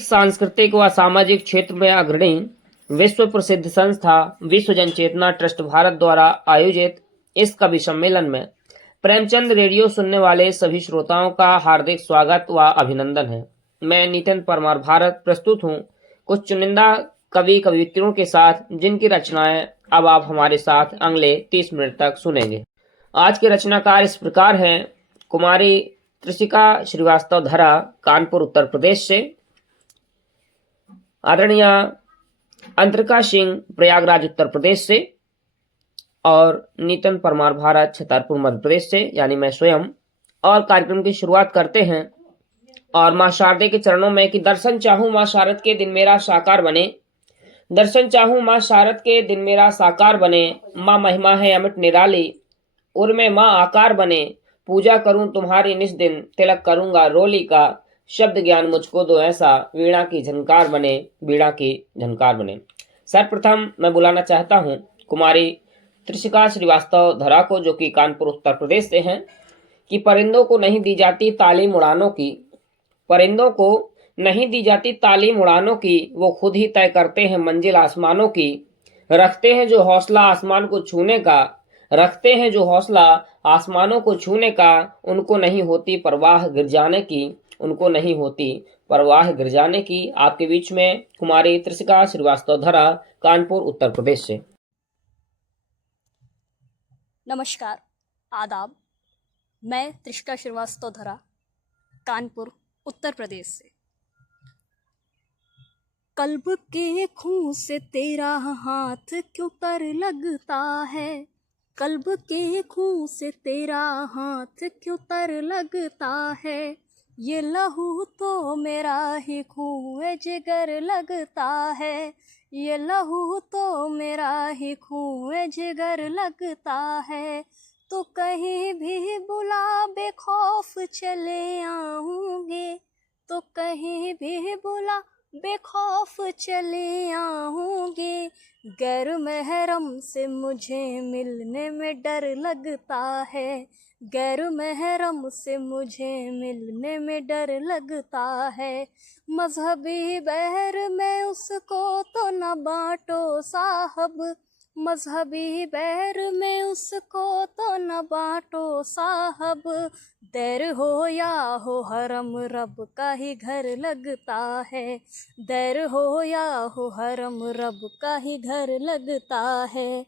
सांस्कृतिक व सामाजिक क्षेत्र में अग्रणी विश्व प्रसिद्ध संस्था विश्व जन चेतना ट्रस्ट भारत द्वारा आयोजित इस कवि सम्मेलन में प्रेमचंद रेडियो सुनने वाले सभी श्रोताओं का हार्दिक स्वागत व अभिनंदन है। मैं नितिन परमार भारत प्रस्तुत हूँ कुछ चुनिंदा कवि कवियत्रियों के साथ, जिनकी रचनाएं अब आप हमारे साथ अगले 30 मिनट तक सुनेंगे। आज के रचनाकार इस प्रकार हैं। कुमारी त्रिशिका श्रीवास्तव धरा, कानपुर उत्तर प्रदेश से। आदरणीय अंतरिका सिंह, प्रयागराज उत्तर प्रदेश से। और नितिन परमार भारत, छतरपुर मध्य प्रदेश से, यानी मैं स्वयं। और कार्यक्रम की शुरुआत करते हैं और मां शारदे के चरणों में कि दर्शन चाहूं मां शारद के दिन मेरा साकार बने, दर्शन चाहूं मां शारद के दिन मेरा साकार बने। मां महिमा है अमिट निराली, उर्मे मां आकार बने। पूजा करूं तुम्हारी निस दिन, तिलक करूंगा रोली का। शब्द ज्ञान मुझको दो ऐसा, वीणा की झनकार बने, वीणा की झनकार बने। सर्वप्रथम मैं बुलाना चाहता हूं कुमारी त्रिशिका श्रीवास्तव धरा को, जो कि कानपुर उत्तर प्रदेश से हैं, कि परिंदों को नहीं दी जाती तालीम उड़ानों की, परिंदों को नहीं दी जाती तालीम उड़ानों की। वो खुद ही तय करते हैं मंजिल आसमानों की। रखते हैं जो हौसला आसमान को छूने का, रखते हैं जो हौसला आसमानों को छूने का। उनको नहीं होती परवाह गिर जाने की, उनको नहीं होती परवाह गिर जाने की। आपके बीच में कुमारी त्रिशिका श्रीवास्तव धरा, कानपुर उत्तर प्रदेश से। नमस्कार, आदाब। मैं त्रिशिका श्रीवास्तव धरा, कानपुर उत्तर प्रदेश से। कल्ब के खून से तेरा हाथ क्यों कर लगता है, कल्ब के खून से तेरा हाथ क्यों तर लगता है। ये लहू तो मेरा ही खून जिगर लगता है, ये लहू तो मेरा ही खून जिगर लगता है। तो कहीं भी बुला बेखौफ चले आऊंगे, तो कहीं भी बुला बेखौफ चले आऊंगे। गैर महरम से मुझे मिलने में डर लगता है, गैर महरम से मुझे मिलने में डर लगता है। मजहबी बहर में उसको तो न बांटो साहब, मजहबी बहर में उसको तो न बांटो साहब। दैर हो या हो हरम रब का ही घर लगता है, दैर हो या हो हरम रब का ही घर लगता है।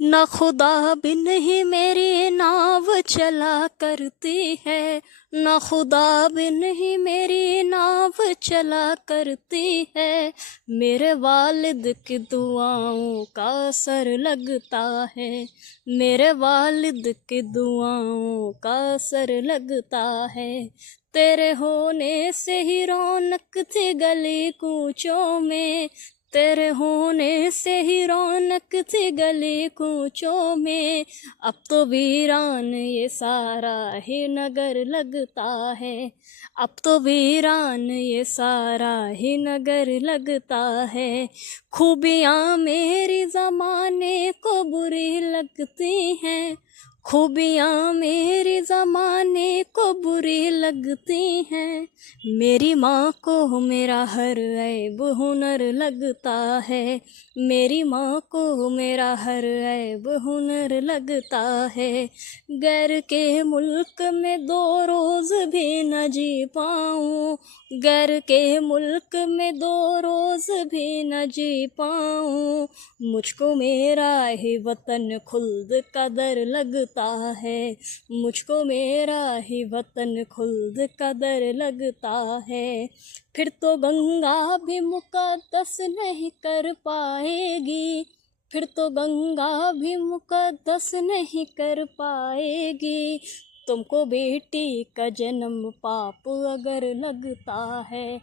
न खुदा बिन ही मेरी नाव चला करती है, न खुदा बिन ही मेरी नाव चला करती है। मेरे वालिद की दुआओं का असर लगता है, मेरे वालिद की दुआओं का असर लगता है। तेरे होने से ही रौनक थी गली कूचों में, तेरे होने से ही रौनक थी गली कूचों में। अब तो वीरान ये सारा ही नगर लगता है, अब तो वीरान ये सारा ही नगर लगता है। खूबियाँ मेरी ज़माने को बुरी लगती हैं, खूबियाँ मेरी ज़माने को बुरी लगती हैं। मेरी माँ को मेरा हर ऐब हुनर लगता है, मेरी माँ को मेरा हर ऐब हुनर लगता है। गैर के मुल्क में 2 रोज़ भी न जी पाऊँ, गैर के मुल्क में 2 रोज़ भी न जी पाऊँ। मुझको मेरा ही वतन खुल्द का दर लगता है, मुझको मेरा ही वतन खुल्द का दर लगता है। फिर तो गंगा भी मुकद्दस नहीं कर पाएगी, फिर तो गंगा भी मुकद्दस नहीं कर पाएगी। तुमको बेटी का जन्म पाप अगर लगता है,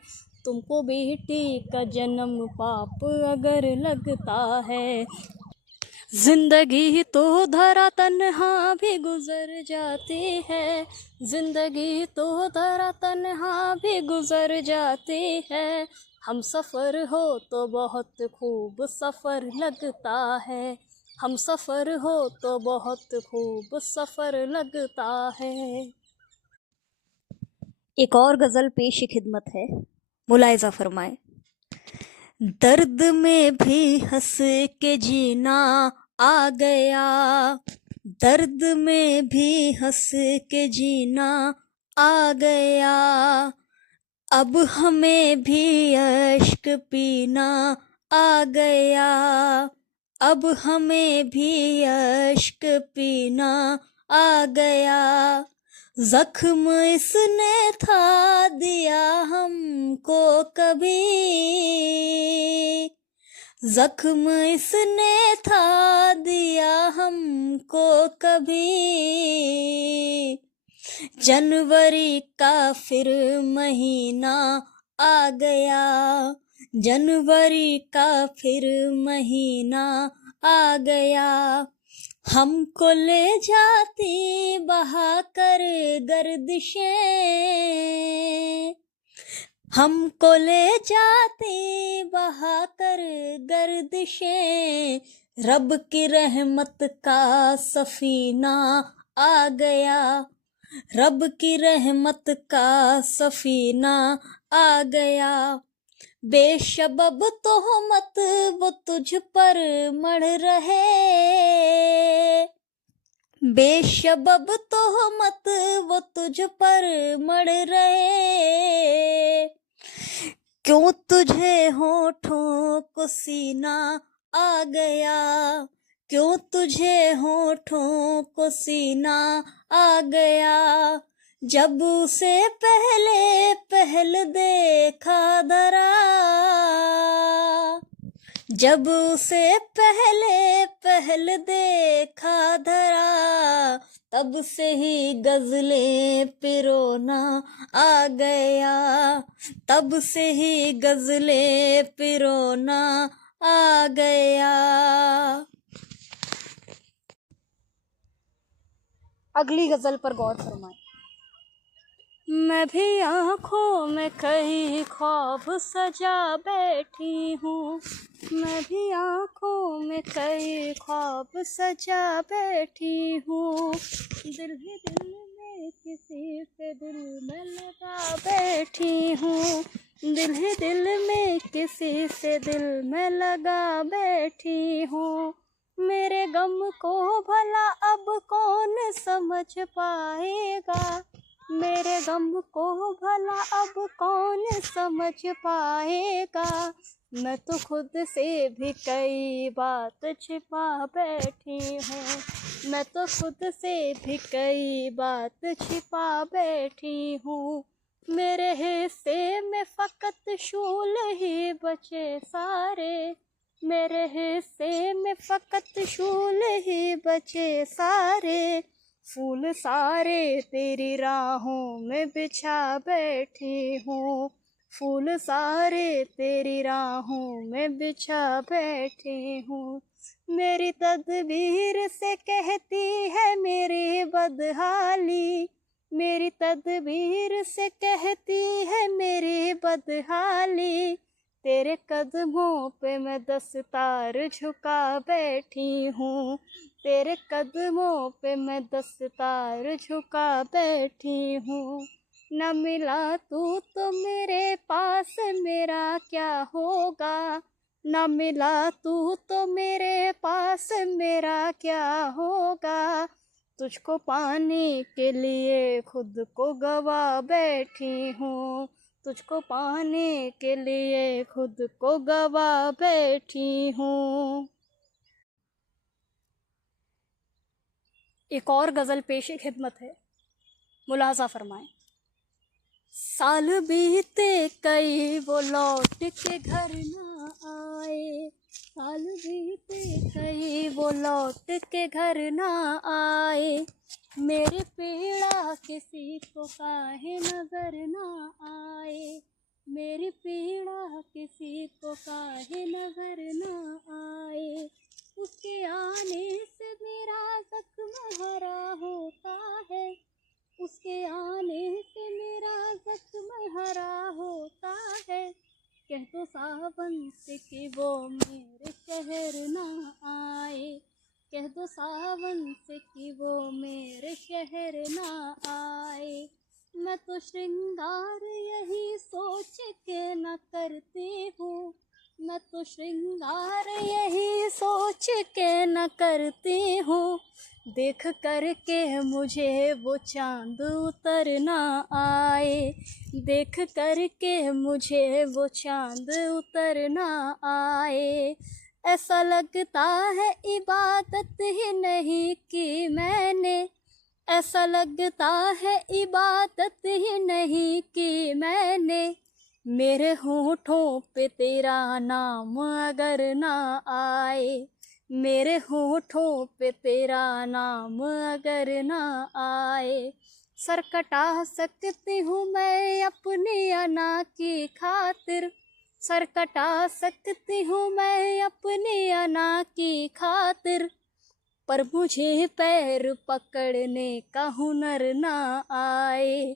तुमको बेटी का जन्म पाप अगर लगता है। जिंदगी तो धरा तन्हा भी गुजर जाती है, जिंदगी तो धरा तन्हा भी गुजर जाती है। हम सफ़र हो तो बहुत खूब सफ़र लगता है, हम सफ़र हो तो बहुत खूब सफ़र लगता है। एक और गज़ल पेश खिदमत है। मुलाहिजा फरमाए। दर्द में भी हंस के जीना आ गया, दर्द में भी हंस के जीना आ गया, अब हमें भी अश्क पीना आ गया, अब हमें भी अश्क पीना आ गया। जख्म इसने था दिया हमको कभी, जख्म इसने था दिया हमको कभी, जनवरी का फिर महीना आ गया, जनवरी का फिर महीना आ गया, हमको ले जाती बहा कर गर्दिशें, हमको ले जाती बहा कर गर्दिशें, रब की रहमत का सफीना आ गया, रब की रहमत का सफीना आ गया, बेशबब तोहमत वो तुझ पर मढ़ रहे, बेशबब तोहमत वो तुझ पर मढ़ रहे, क्यों तुझे होठों को सीना आ गया, क्यों तुझे होठों को सीना आ गया, जब उसे पहले पहल देखा धरा, जब उसे पहले पहल देखा धरा, तब से ही गजलें पिरोना आ गया, तब से ही गजलें पिरोना आ गया। अगली गजल पर गौर फरमाएं। मैं भी आँखों में कई ख्वाब सजा बैठी हूँ, मैं भी आँखों में कई ख्वाब सजा बैठी हूँ, दिल ही दिल में किसी से दिल में लगा बैठी हूँ, दिल ही दिल में किसी से दिल में लगा बैठी हूँ, मेरे गम को भला अब कौन समझ पाएगा, मेरे गम को भला अब कौन समझ पाएगा, मैं तो खुद से भी कई बात छिपा बैठी हूँ, मैं तो खुद से भी कई बात छिपा बैठी हूँ, मेरे हिस्से में फकत शूल ही बचे सारे, मेरे हिस्से में फकत शूल ही बचे सारे, फूल सारे तेरी राहों में बिछा बैठी हूँ, फूल सारे तेरी राहों में बिछा बैठी हूँ, मेरी तदबीर से कहती है मेरी बदहाली, मेरी तदबीर से कहती है मेरी बदहाली, तेरे कदमों पे मैं दस्तार झुका बैठी हूँ, तेरे कदमों पे मैं दस्तार झुका बैठी हूँ, न मिला तू तो मेरे पास मेरा क्या होगा, न मिला तू तो मेरे पास मेरा क्या होगा, तुझको पाने के लिए खुद को गवा बैठी हूँ, तुझको पाने के लिए खुद को गवा बैठी हूँ। एक और गज़ल पेश खिदमत है, मुलाहजा फरमाएं। साल बीते कई वो लौट के घर ना आए, साल बीते कई वो लौट के घर ना आए, मेरी पीड़ा किसी को काहे नजर ना आए, मेरी पीड़ा किसी को काहे नजर ना आए, उसके आने से मेरा जख्म हरा होता है, उसके आने से मेरा जख्म हरा होता है, कह दो सावन से कि वो मेरे शहर ना आए, कह दो सावन से कि वो मेरे शहर ना आए, मैं तो श्रृंगार यही सोच के न करती हूँ, मैं तो श्रृंगार यही सोच के न करती हूँ, देख करके मुझे वो चांद उतर ना आए, देख करके मुझे वो चांद उतर ना आए। ऐसा लगता है इबादत ही नहीं की मैंने, ऐसा लगता है इबादत ही नहीं की मैंने, मेरे होठों पे तेरा नाम अगर ना आए, मेरे होठों पे तेरा नाम अगर ना आए। सर कटा सकती हूँ मैं अपनी अना की खातिर, सर कटा सकती हूँ मैं अपनी अना की खातिर, पर मुझे पैर पकड़ने का हुनर ना आए,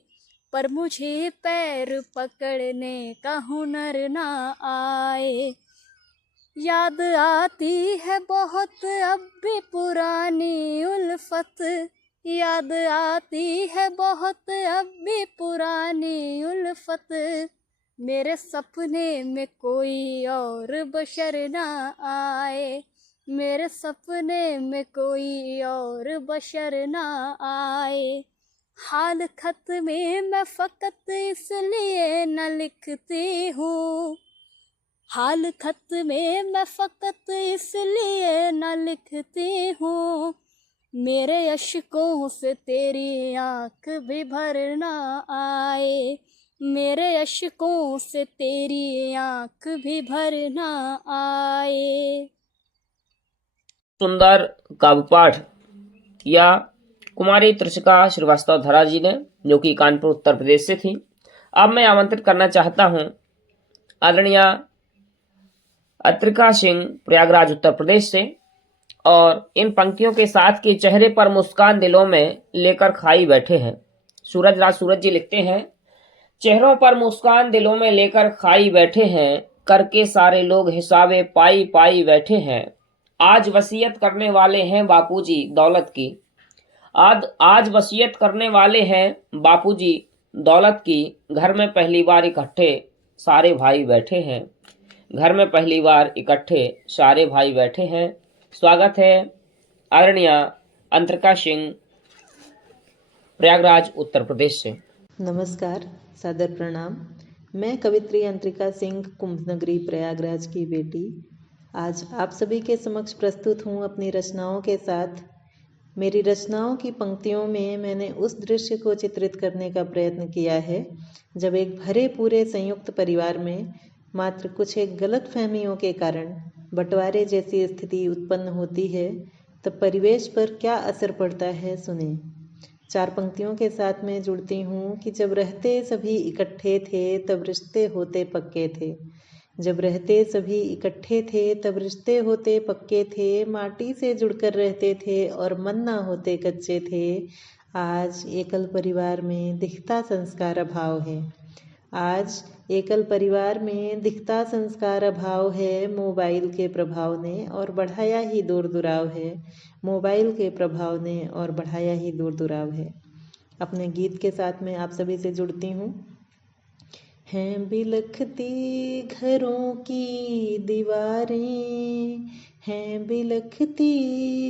पर मुझे पैर पकड़ने का हुनर ना आए। याद आती है बहुत अब भी पुरानी उल्फत, याद आती है बहुत अब भी पुरानी उल्फत, मेरे सपने में कोई और बशर ना आए, मेरे सपने में कोई और बशर ना आए। हाल खत में मैं फ़कत इसलिए न लिखती हूँ, हाल खत में मैं फ़कत इसलिए न लिखती हूँ, मेरे अश्कों से तेरी आँख भी भर ना आए, मेरे अश्कों से तेरी आँख भी भर ना आए। सुंदर काव्य पाठ या कुमारी त्रिशिका श्रीवास्तव धरा जी ने, जो कि कानपुर उत्तर प्रदेश से थी। अब मैं आमंत्रित करना चाहता हूं आदरणीय अत्रिका सिंह प्रयागराज उत्तर प्रदेश से, और इन पंक्तियों के साथ कि चेहरे पर मुस्कान दिलों में लेकर खाई बैठे हैं। सूरज राज सूरज जी लिखते हैं, चेहरों पर मुस्कान दिलों में लेकर खाई बैठे हैं, करके सारे लोग हिसाबे पाई पाई बैठे हैं। आज वसीयत करने वाले हैं बापूजी दौलत की, आज वसीयत करने वाले हैं बापूजी दौलत की, घर में पहली बार इकट्ठे सारे भाई बैठे हैं, घर में पहली बार इकट्ठे सारे भाई बैठे हैं। स्वागत है आदरणीय अंतरिका सिंह प्रयागराज उत्तर प्रदेश से। नमस्कार, सादर प्रणाम। मैं कवित्री अंतरिका सिंह कुंभनगरी प्रयागराज की बेटी आज आप सभी के समक्ष प्रस्तुत हूँ अपनी रचनाओं के साथ। मेरी रचनाओं की पंक्तियों में मैंने उस दृश्य को चित्रित करने का प्रयत्न किया है जब एक भरे पूरे संयुक्त परिवार में मात्र कुछ एक गलत फहमियों के कारण बंटवारे जैसी स्थिति उत्पन्न होती है, तब परिवेश पर क्या असर पड़ता है, सुने। चार पंक्तियों के साथ मैं जुड़ती हूँ कि जब रहते सभी इकट्ठे थे तब रिश्ते होते पक्के थे, जब रहते सभी इकट्ठे थे तब रिश्ते होते पक्के थे, माटी से जुड़कर रहते थे और मन ना होते कच्चे थे। आज एकल परिवार में दिखता संस्कार अभाव है, आज एकल परिवार में दिखता संस्कार अभाव है, मोबाइल के प्रभाव ने और बढ़ाया ही दूर दुराव है, मोबाइल के प्रभाव ने और बढ़ाया ही दूर दुराव है। अपने गीत के साथ मैं आप सभी से जुड़ती हूँ। हैं बिलखती घरों की दीवारें, हैं बिलखती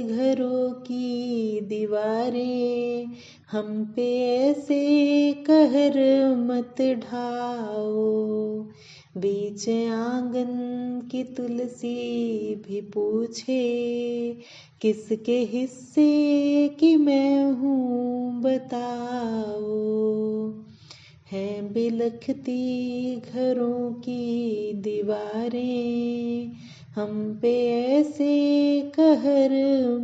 घरों की दीवारें, हम पे ऐसे कहर मत ढाओ, बीच आंगन की तुलसी भी पूछे, किसके हिस्से की मैं हूँ बताओ। हैं बिलखती घरों की दीवारें, हम पे ऐसे कहर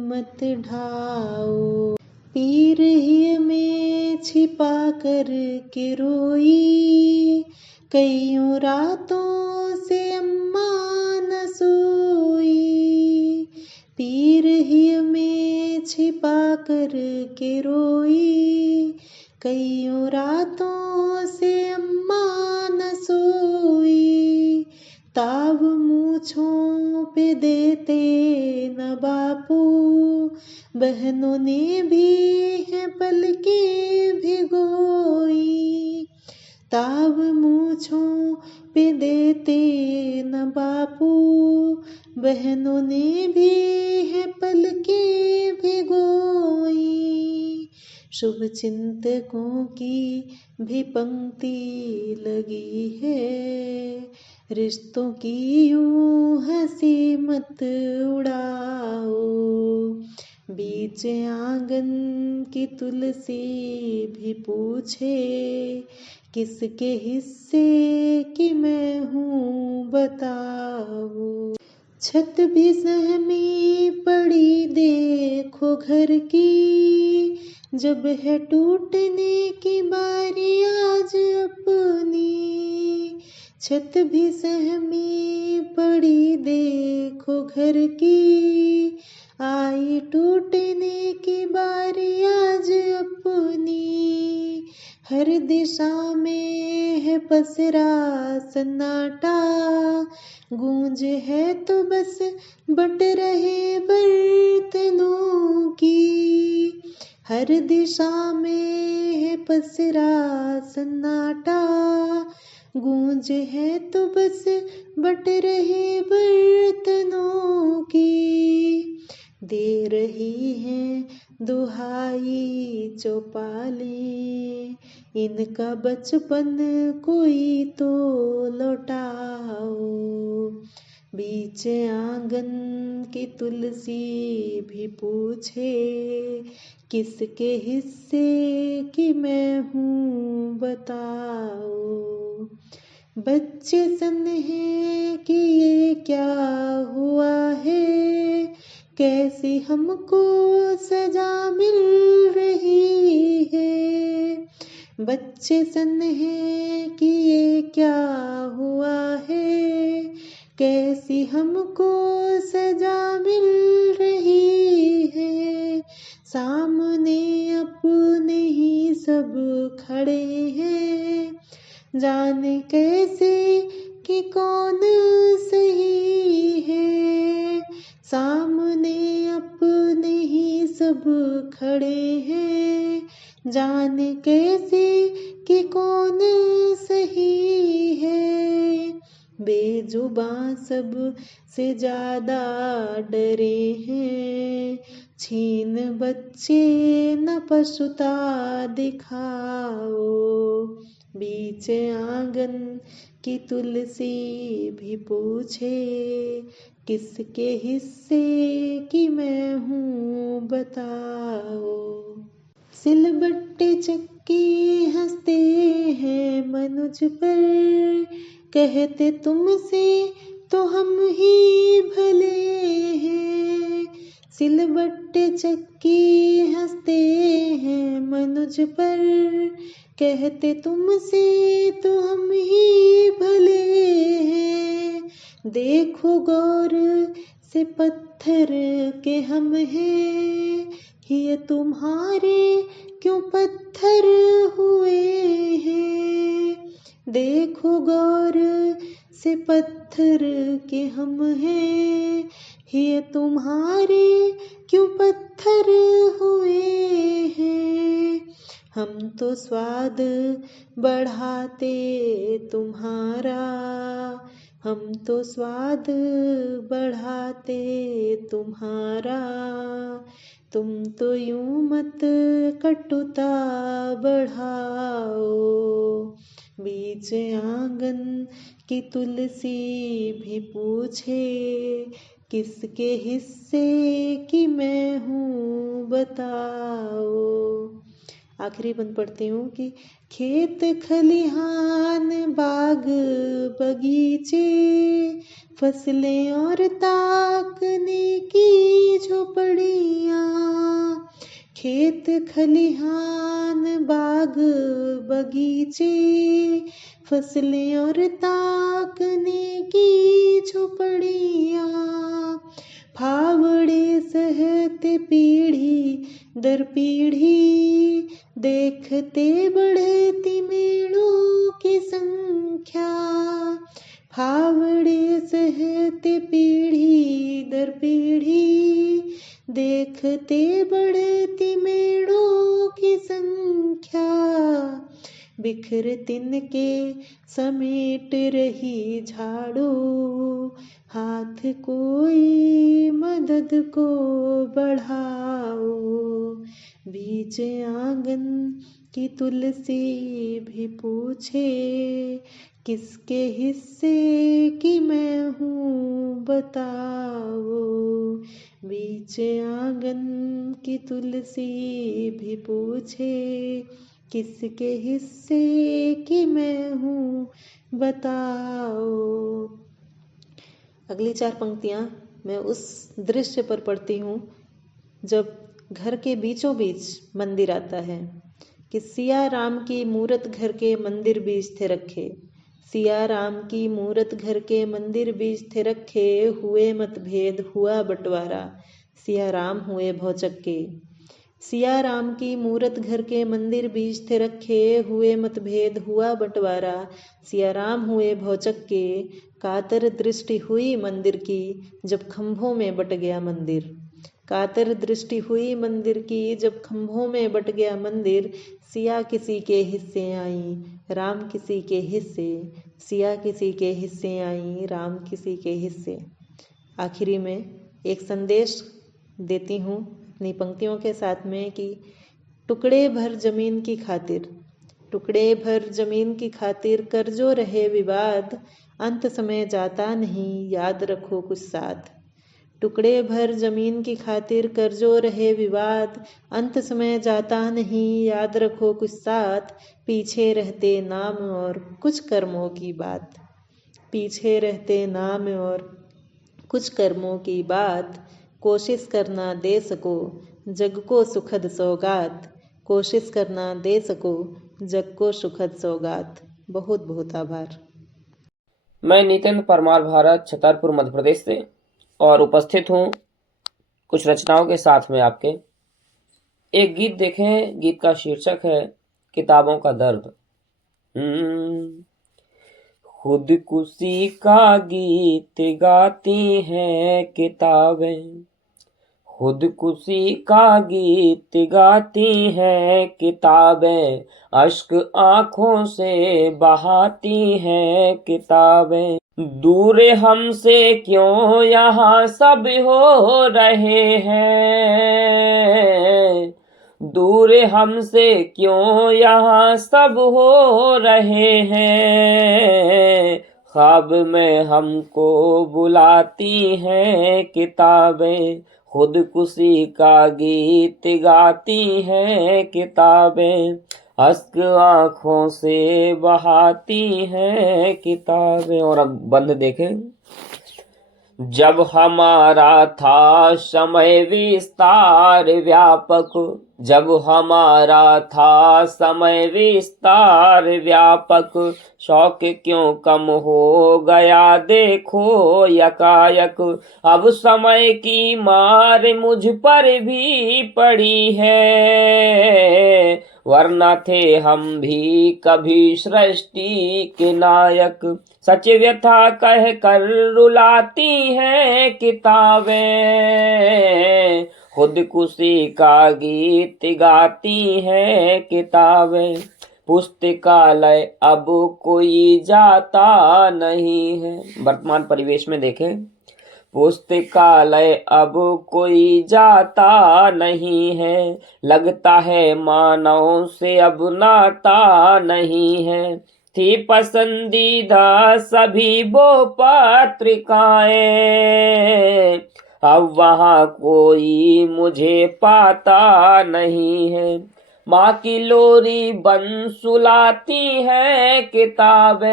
मत ढाओ, पीर ही में छिपा कर के रोई, कईयों रातों से अम्मा न सोई, पीर ही में छिपा कर के रोई, कईयों रातों से अम्मा न सोई, ताव मूछों पे देते न बापू, बहनों ने भी है हैं पलके भिगोई। ताव मूछों पे देते न बापू, बहनों ने भी है पलके भिगोई। शुभ चिंतकों की भी पंक्ति लगी है, रिश्तों की यूं हंसी मत उड़ाओ। बीच आंगन की तुलसी भी पूछे, किसके हिस्से की मैं हूँ बताओ। छत भी सहमी पड़ी देखो घर की, जब है टूटने की बारी आज अपनी। छत भी सहमी पड़ी देखो घर की, आई टूटने की बारी आज अपनी। हर दिशा में है पसरा सन्नाटा, गूंज है तो बस बट रहे बर्तनों की। हर दिशा में है पसरा सन्नाटा, गूंज है तो बस बट रहे बर्तनों की। दे रही हैं दुहाई चौपालें, इनका बचपन कोई तो लौटाओ। बीच आंगन की तुलसी भी पूछे, किसके हिस्से की मैं हूँ बताओ। बच्चे सन्हे कि ये क्या हुआ है, कैसी हमको सजा मिल रही है। बच्चे सन्हे कि ये क्या हुआ है, कैसी हमको सजा मिल रही है। सामने अपने ही सब खड़े हैं, जाने कैसे कि कौन सही है। सामने अपने ही सब खड़े हैं, जाने कैसे कि कौन सही है। बेजुबां सब से ज्यादा डरे हैं, छीन बच्चे न पशुता दिखाओ। बीच आंगन की तुलसी भी पूछे, किसके हिस्से की मैं हूँ बताओ। सिलबट्टे चक्की हंसते हैं मनुज पर, कहते तुमसे तो हम ही भले हैं। सिलबट्टे चक्की हंसते हैं मनुज पर, कहते तुमसे तो हम ही भले हैं। देखो गौर से पत्थर के हम हैं, ये तुम्हारे क्यों पत्थर हुए हैं। देखो गौर से पत्थर के हम हैं, ये तुम्हारे क्यों पत्थर हुए हैं। हम तो स्वाद बढ़ाते तुम्हारा, हम तो स्वाद बढ़ाते तुम्हारा। तुम तो यूं मत कटुता बढ़ाओ। बीच आंगन की तुलसी भी पूछे, किसके हिस्से की मैं हूँ बताओ। आखिरी बंद पढ़ती हूँ कि खेत खलिहान बाग बगीचे, फसलें और ताकने की झोपड़ियाँ। खेत खलिहान बाग बगीचे, फसलें और ताकने की झोपड़ियाँ। फावड़े सहते पीढ़ी दर पीढ़ी, देखते बढ़ती मेढ़ों की संख्या। फावड़े सहते पीढ़ी दर पीढ़ी, देखते बढ़ती मेढ़ों की की संख्या, बिखर तिनके समेट रही झाड़ू, हाथ कोई मदद को बढ़ाओ। बीच आंगन की तुलसी भी पूछे, किसके हिस्से की मैं हूँ बताओ। बीच आंगन की तुलसी भी पूछे, किसके हिस्से की मैं हूँ बताओ। अगली 4 पंक्तियाँ मैं उस दृश्य पर पढ़ती हूँ जब घर के बीचों बीच मंदिर आता है कि सिया राम की मूरत घर के मंदिर बीच थे रखे। सिया राम की मूरत घर के मंदिर बीच थे रखे, हुए मतभेद हुआ बंटवारा, सिया राम हुए भौचक्के। सिया राम की मूरत घर के मंदिर बीच थे रखे, हुए मतभेद हुआ बंटवारा, सिया राम हुए भौचक्के। कातर दृष्टि हुई मंदिर की जब खंभों में बट गया मंदिर। कातर दृष्टि हुई मंदिर की जब खंभों में बट गया मंदिर। सिया किसी के हिस्से आई, राम किसी के हिस्से, सिया किसी के हिस्से आई, राम किसी के हिस्से। आखिरी में एक संदेश देती हूँ अपनी पंक्तियों के साथ में कि टुकड़े भर जमीन की खातिर, टुकड़े भर जमीन की खातिर कर जो रहे विवाद, अंत समय जाता नहीं याद रखो कुछ साथ। टुकड़े भर जमीन की खातिर कर जो रहे विवाद, अंत समय जाता नहीं याद रखो कुछ साथ। पीछे रहते नाम और कुछ कर्मों की बात, पीछे रहते नाम और कुछ कर्मों की बात। कोशिश करना दे सको जग को सुखद सौगात, कोशिश करना दे सको जग को सुखद सौगात। बहुत बहुत आभार। मैं नितिन परमार भारत, छतरपुर, मध्य प्रदेश से और उपस्थित हूँ कुछ रचनाओं के साथ में आपके। एक गीत देखें, गीत का शीर्षक है किताबों का दर्द। खुदकुशी का गीत गाती हैं किताबें, खुदकुशी का गीत गाती हैं किताबें, अश्क आँखों से बहाती हैं किताबें। दूर हमसे क्यों यहाँ सब हो रहे हैं, दूर हमसे क्यों यहाँ सब हो रहे हैं। ख्वाब में हमको बुलाती हैं किताबें, खुदकुशी का गीत गाती हैं किताबें, अश्क आँखों से बहाती हैं किताबें। और अब बंद देखें। जब हमारा था समय विस्तार व्यापक, जब हमारा था समय विस्तार व्यापक, शौक क्यों कम हो गया देखो यकायक। अब समय की मार मुझ पर भी पड़ी है, वरना थे हम भी कभी सृष्टि के नायक। सच व्यथा कह कर रुलाती हैं किताबें, खुदकुशी का गीत गाती हैं किताबें। पुस्तकालय अब कोई जाता नहीं है। वर्तमान परिवेश में देखें, पुस्तकालय अब कोई जाता नहीं है, लगता है मानव से अब नाता नहीं है। थी पसंदीदा सभी वो पत्रिकाएं, अब वहाँ कोई मुझे पाता नहीं है। माँ की लोरी बन सुलाती हैं किताबें,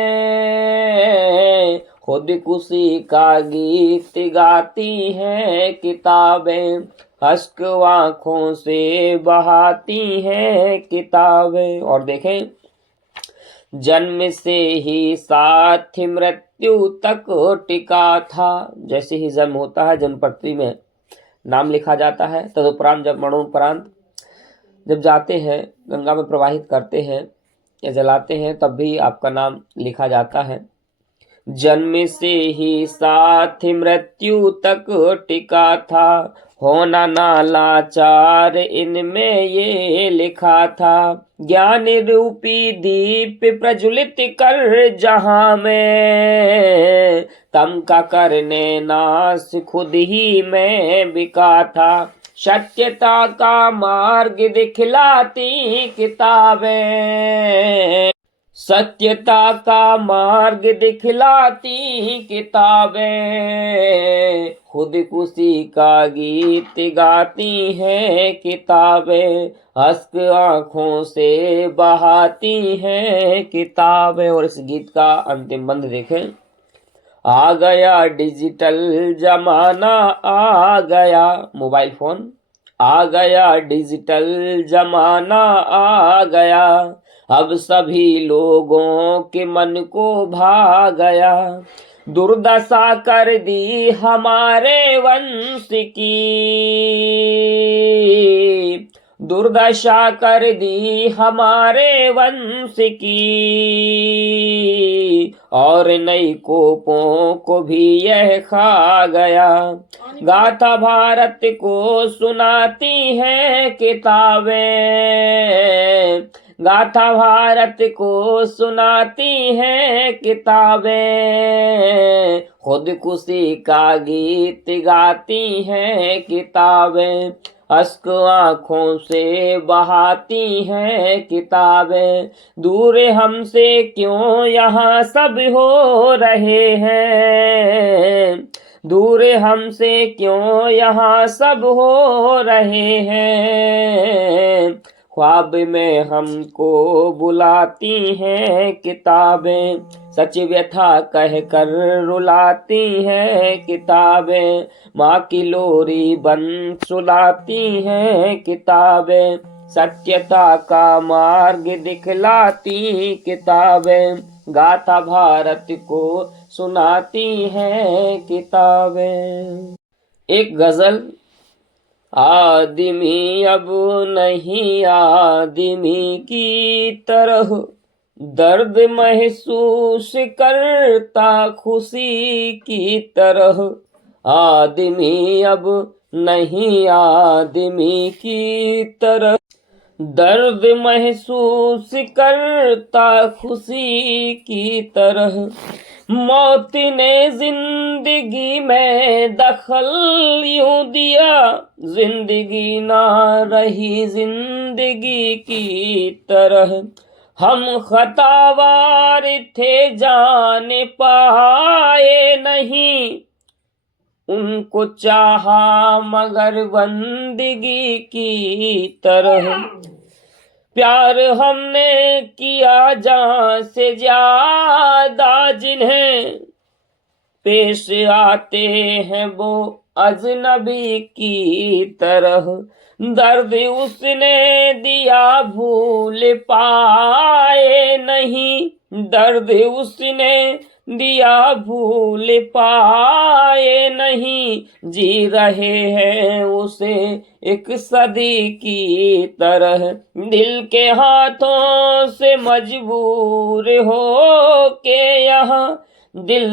खुदकुशी का गीत गाती हैं किताबें, अश्क आँखों से बहाती हैं किताबें। और देखें, जन्म से ही साथ मृत्यु तक टिका था। जैसे ही जन्म होता है, जन्म पत्री में नाम लिखा जाता है, तदुपरांत जब मरणोपरांत जब जाते हैं, गंगा में प्रवाहित करते हैं या जलाते हैं, तब भी आपका नाम लिखा जाता है। जन्म से ही साथ मृत्यु तक टिका था, होना ना लाचार इनमें ये लिखा था। ज्ञान रूपी दीप प्रज्वलित कर जहां में, तम का करने नाश खुद ही में बिका था। सत्यता का मार्ग दिखलाती किताबें, सत्यता का मार्ग दिखलाती किताबें, खुदकुशी का गीत गाती हैं किताबें, अश्क आंखों से बहाती हैं किताबें। और इस गीत का अंतिम बंद देखें। आ गया डिजिटल जमाना, आ गया मोबाइल फोन, आ गया डिजिटल जमाना, आ गया अब सभी लोगों के मन को भा गया। दुर्दशा कर दी हमारे वंश की, दुर्दशा कर दी हमारे वंश की, और नई कोपों को भी यह खा गया। गाथा भारत को सुनाती हैं किताबें, गाथा भारत को सुनाती हैं किताबें, खुदकुशी का गीत गाती हैं किताबें, अश्क आंखों से बहाती हैं किताबें। दूर हमसे क्यों यहाँ सब हो रहे हैं, दूर हमसे क्यों यहाँ सब हो रहे हैं, ख्वाब में हमको बुलाती हैं किताबें, सच व्यथा कह कर रुलाती हैं किताबें, माँ की लोरी बन सुलाती हैं किताबें, सत्यता का मार्ग दिखलाती किताबें, गाथा भारत को सुनाती हैं किताबें। एक गजल। आदमी अब नहीं आदमी की तरह, दर्द महसूस करता खुशी की तरह। आदमी अब नहीं आदमी की तरह, दर्द महसूस करता खुशी की तरह। मौत ने जिंदगी में दखल यूं दिया, जिंदगी ना रही जिंदगी की तरह। हम खतावार थे जान पाए नहीं, उनको चाहा मगर बंदगी की तरह। प्यार हमने किया जान से ज्यादा जिन्हें, पेश आते हैं वो अजनबी की तरह। दर्द उसने दिया भूल पाए नहीं, दर्द उसने दिया भूल पाए नहीं, जी रहे हैं उसे एक सदी की तरह। दिल के हाथों से मजबूर हो के यहाँ, दिल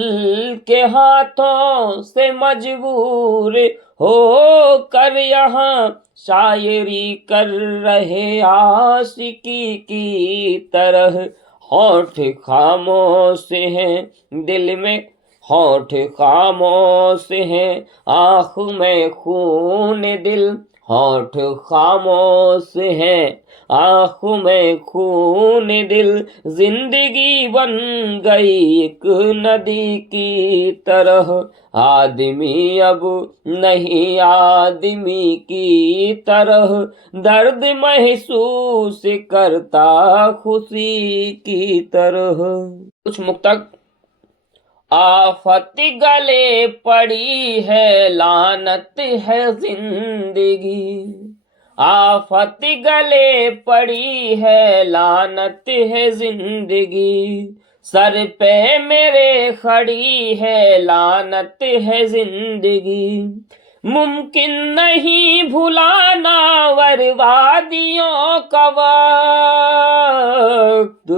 के हाथों से मजबूर हो कर यहाँ, शायरी कर रहे आशिकी की तरह। होठ खामोश हैं दिल में, होठ खामोश हैं आँख में खून दिल, होठ खामोश हैं आँख में खून दिल। जिंदगी बन गई एक नदी की तरह, आदमी अब नहीं आदमी की तरह, दर्द महसूस करता खुशी की तरह। कुछ मुक्तक। आफत गले पड़ी है लानत है जिंदगी, आफत गले पड़ी है लानत है जिंदगी, सर पे मेरे खड़ी है लानत है जिंदगी। मुमकिन नहीं भुलाना बर्बादियों का वक्त,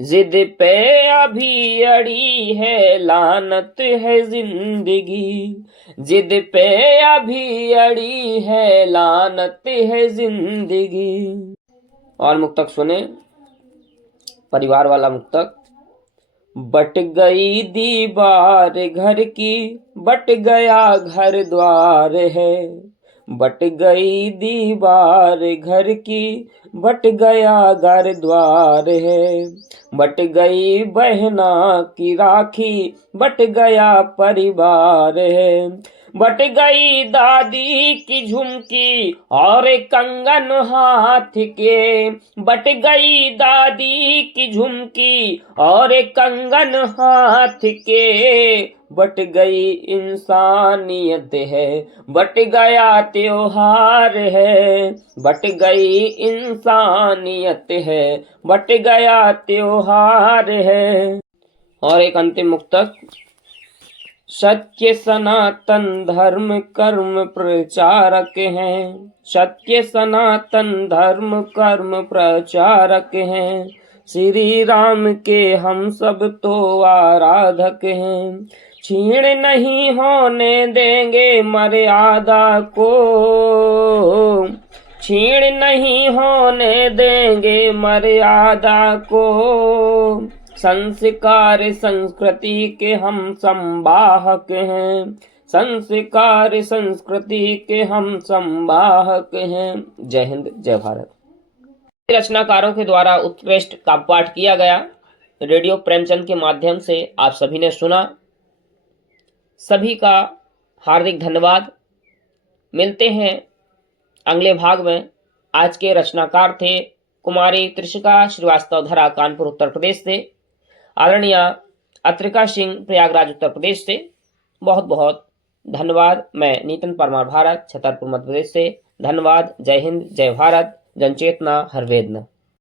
जिद पे अभी अड़ी है लानत है जिंदगी, जिद पे अभी अड़ी है लानत है जिंदगी। और मुक्तक सुने, परिवार वाला मुक्तक। बट गई दीवार घर की, बट गया घर द्वार है, बट गई दीवार घर की, बट गया घर द्वार है, बट गई बहना की राखी, बट गया परिवार है, बट गई दादी की झुमकी और कंगन हाथ के, बट गई दादी की झुमकी और कंगन हाथ के, बट गई इंसानियत है, बट गया त्योहार है, बट गई इंसानियत है, बट गया त्योहार है। और एक अंतिम मुक्तक। सत्य सनातन धर्म कर्म प्रचारक हैं, सत्य सनातन धर्म कर्म प्रचारक हैं, श्री राम के हम सब तो आराधक हैं, छीण नहीं होने देंगे मर्यादा को, छीण नहीं होने देंगे मर्यादा को, संस्कार संस्कृति के हम संवाहक हैं, संस्कार संस्कृति के हम संवाहक हैं। जय हिंद, जय भारत। रचनाकारों के द्वारा उत्कृष्ट काव्य पाठ किया गया, रेडियो प्रेमचंद के माध्यम से आप सभी ने सुना। सभी का हार्दिक धन्यवाद। मिलते हैं अगले भाग में। आज के रचनाकार थे कुमारी त्रिशिका श्रीवास्तव, धरा, कानपुर, उत्तर प्रदेश से। आदरणीय अत्रिका सिंह, प्रयागराज, उत्तर प्रदेश से। बहुत बहुत धन्यवाद। मैं नीतन परमार, भारत, छतरपुर, मध्य प्रदेश से। धन्यवाद। जय हिंद, जय भारत। जनचेतना हर वेदना।